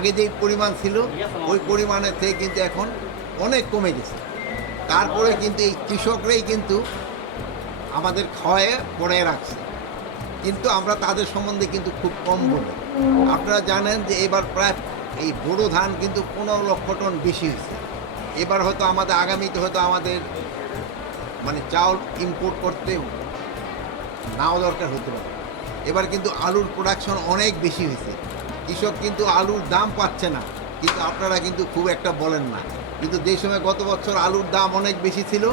আগে যেই পরিমাণ ছিল ওই পরিমাণের থেকে কিন্তু এখন অনেক কমে গেছে। তারপরে কিন্তু এই কৃষকরাই কিন্তু আমাদের খাওয়ায় পড়ায় রাখছে, কিন্তু আমরা তাদের সম্বন্ধে কিন্তু খুব কম বলি। আপনারা জানেন যে এবার প্রায় এই বোরো ধান কিন্তু 15 লক্ষ টন বেশি হয়েছে। এবার হয়তো আমাদের আগামীতে হয়তো আমাদের মানে চাউল ইম্পোর্ট করতে নাও দরকার হতে পারে। এবার কিন্তু আলুর প্রোডাকশন অনেক বেশি হয়েছে, কৃষক কিন্তু আলুর দাম পাচ্ছে না, কিন্তু আপনারা কিন্তু খুব একটা বলেন না। কিন্তু যে সময় গত বছর আলুর দাম অনেক বেশি ছিল,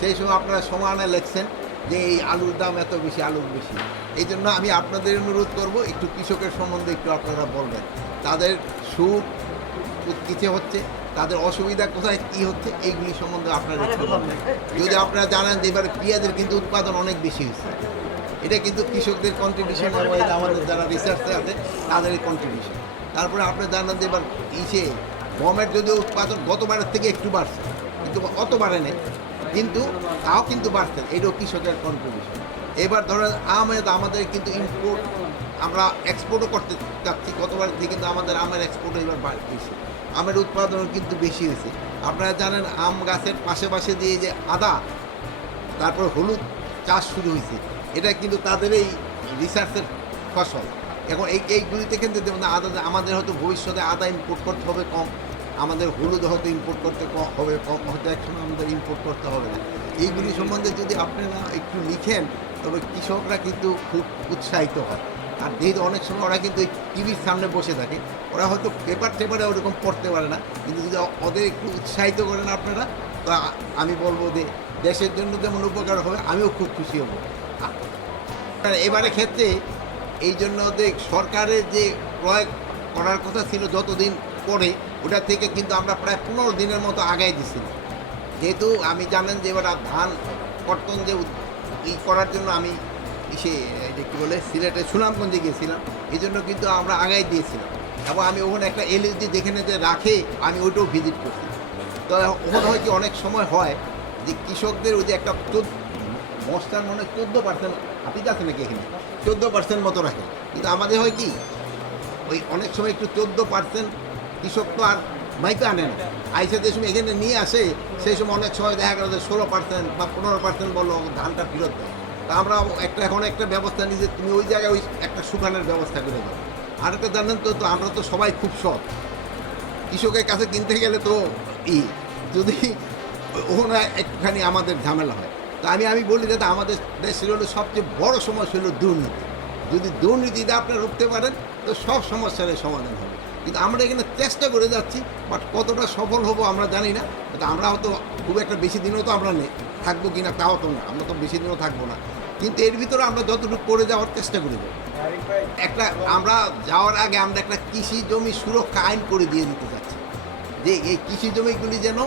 সেই সময় আপনারা সমানে লেখছেন যে এই আলুর দাম এত বেশি, আলুর বেশি। এই জন্য আমি আপনাদের অনুরোধ করব একটু কৃষকের সম্বন্ধে একটু আপনারা বলবেন, তাদের সুখ কিসে হচ্ছে, তাদের অসুবিধা কোথায় কী হচ্ছে, এইগুলি সম্বন্ধে আপনারা একটু বলবেন। যদি আপনারা জানেন যে এবার পেঁয়াজের কিন্তু উৎপাদন অনেক বেশি হয়েছে, এটা কিন্তু কৃষকদের কন্ট্রিবিউশন এবং আমাদের যারা রিসার্চে আছে তাদের কন্ট্রিবিউশন। তারপরে আপনি জানেন যে এবার গমের যদিও উৎপাদন গতবারের থেকে একটু বাড়ছে, কিন্তু অত বাড়ে নেই, কিন্তু তাও কিন্তু বাড়ছে, এটাও কৃষকের কন্ট্রিবিউশন। এবার ধরেন আমের আমাদের কিন্তু ইম্পোর্ট আমরা এক্সপোর্টও করতে চাচ্ছি, গতবারের থেকে কিন্তু আমাদের আমের এক্সপোর্ট এবার বাড়ছে, আমের উৎপাদন কিন্তু বেশি হয়েছে। আপনারা জানেন আম গাছের পাশে পাশে দিয়ে যে আদা, তারপর হলুদ চাষ শুরু হয়েছে, এটা কিন্তু তাদের এই রিসার্চের ফসল। এখন এইগুলিতে কিন্তু আদা আমাদের হয়তো ভবিষ্যতে আদা ইম্পোর্ট করতে হবে কম, আমাদের হলুদ হয়তো ইম্পোর্ট করতে হবে কম, হয়তো একসময় আমাদের ইম্পোর্ট করতে হবে না। এইগুলি সম্বন্ধে যদি আপনারা একটু লিখেন তবে কৃষকরা কিন্তু খুব উৎসাহিত হয়। আর যেহেতু অনেক সময় ওরা কিন্তু টিভির সামনে বসে থাকে, ওরা হয়তো পেপারে ওরকম পড়তে পারে না, কিন্তু যদি ওদের একটু উৎসাহিত করেন আপনারা, তো আমি বলবো যে দেশের জন্য যেমন উপকার হবে, আমিও খুব খুশি হব। এবারে ক্ষেত্রে এই জন্য যে সরকারের যে প্রয়োগ করার কথা ছিল যতদিন পরে, ওটা থেকে কিন্তু আমরা প্রায় 15 দিনের মতো আগাই দিছিলাম। যেহেতু আমি জানেন যে এবার ধান কর্তন যে করার জন্য আমি এটা কী বলে সিলেটে সুনামগঞ্জে গিয়েছিলাম, এই জন্য কিন্তু আমরা আগাই দিয়েছিলাম। এবং আমি ওখানে একটা এলএসডি যেখানে যে রাখে আমি ওইটাও ভিজিট করছি। তো ওখানে হয় কি অনেক সময় হয় যে কৃষকদের ওই যে একটা মশলার মনে 14% আপনি যাচ্ছেন নাকি এখানে 14% মতো রাখে, কিন্তু আমাদের হয় কি ওই অনেক সময় একটু 14% কৃষক তো আর মাইকে আনে না, আইসে যে সময় এখানে নিয়ে আসে সেই সময় অনেক সময় দেখা গেল যে 16% বা 15% বললো ধানটা ফেরত দেয়। তা আমরা এখন একটা ব্যবস্থা নিই যে তুমি ওই জায়গায় ওই একটা শুকানোর ব্যবস্থা করে দাও। আর একটা জানেন তো আমরা তো সবাই খুব সৎ, কৃষকের কাছে কিনতে গেলে তো যদি ওখানে একটুখানি আমাদের ঝামেলা হয়। তা আমি বলি যে আমাদের দেশের হলো সবচেয়ে বড় সমস্যা হলো দুর্নীতি। যদি দুর্নীতিটা আপনারা রুখতে পারেন তো সব সমস্যার সমাধান হবে। কিন্তু আমরা এখানে চেষ্টা করে যাচ্ছি, বাট কতটা সফল হব আমরা জানি না। কিন্তু আমরা হয়তো খুব একটা বেশি দিনও তো আমরা থাকবো কিনা তাও তো না, আমরা তো বেশি দিনও থাকবো না, কিন্তু এর ভিতরে আমরা যতটুকু করে যাওয়ার চেষ্টা করে যাবো। আমরা যাওয়ার আগে আমরা একটা কৃষি জমি সুরক্ষা আইন করে দিয়ে দিতে চাচ্ছি, যে এই কৃষি জমিগুলি যেন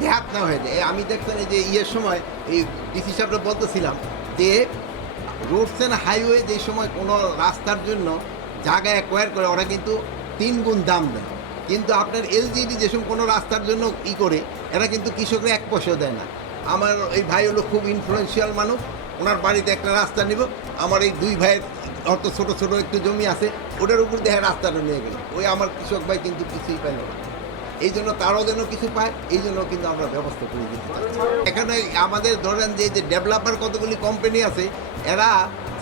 দেহাত না হয়ে যায়। আমি দেখতেন যে সময় এই ডিসি সাহেবরা বলতেছিলাম যে রোডস অ্যান্ড হাইওয়ে যে সময় কোনো রাস্তার জন্য জায়গা অ্যাকোয়ার করে ওরা কিন্তু 3 গুণ দাম দেয়, কিন্তু আপনার এলজিডি যে সময় কোনো রাস্তার জন্য করে এরা কিন্তু কৃষকরা 1 পয়সাও দেয় না। আমার এই ভাই হলো খুব ইনফ্লুয়েন্সিয়াল মানুষ, ওনার বাড়িতে একটা রাস্তা নিব, আমার এই 2 ভাইয়ের অত ছোটো ছোটো একটু জমি আছে, ওটার উপর দেখে রাস্তাটা নিয়ে গেল, ওই আমার কৃষক ভাই কিন্তু কিছুই পাইল না। এই জন্য তারাও যেন কিছু পায়, এই জন্য কিন্তু আমরা ব্যবস্থা করে দিতে চাচ্ছি। এখানে আমাদের ধরেন যে ডেভেলপার কতগুলি কোম্পানি আছে, এরা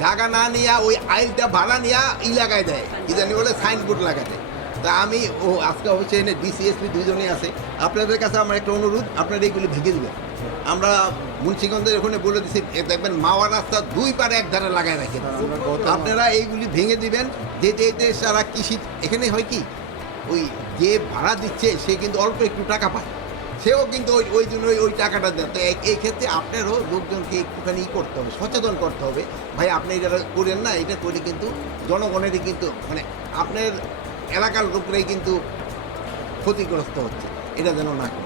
জায়গা না নিয়ে ওই আইলটা ভাড়া নিয়ে লাগাই দেয়, কি জানি বলে সাইনবোর্ড লাগাই দেয়। তা আমি আজকে অবশ্যই এনে ডিসিএসপি 2 জনই আছে, আপনাদের কাছে আমার একটা অনুরোধ, আপনারা এইগুলি ভেঙে দেবেন। আমরা মুন্সিগঞ্জের ওখানে বলে দিচ্ছি, দেখবেন মাওয়া রাস্তা 2 পারে এক ধারে লাগাই রাখেন, আপনারা এইগুলি ভেঙে দিবেন। যেতে সারা কৃষি এখানে হয় কি ওই যে ভাড়া দিচ্ছে সে কিন্তু অল্প একটু টাকা পায়, সেও কিন্তু ওই জন্য ওই টাকাটা দেয়। তো এই ক্ষেত্রে আপনারও লোকজনকে একটুখানি করতে হবে, সচেতন করতে হবে, ভাই আপনি এটা করেন না, এটা করে কিন্তু জনগণেরই কিন্তু মানে আপনার এলাকার লোকরাই কিন্তু ক্ষতিগ্রস্ত হচ্ছে, এটা যেন না করে।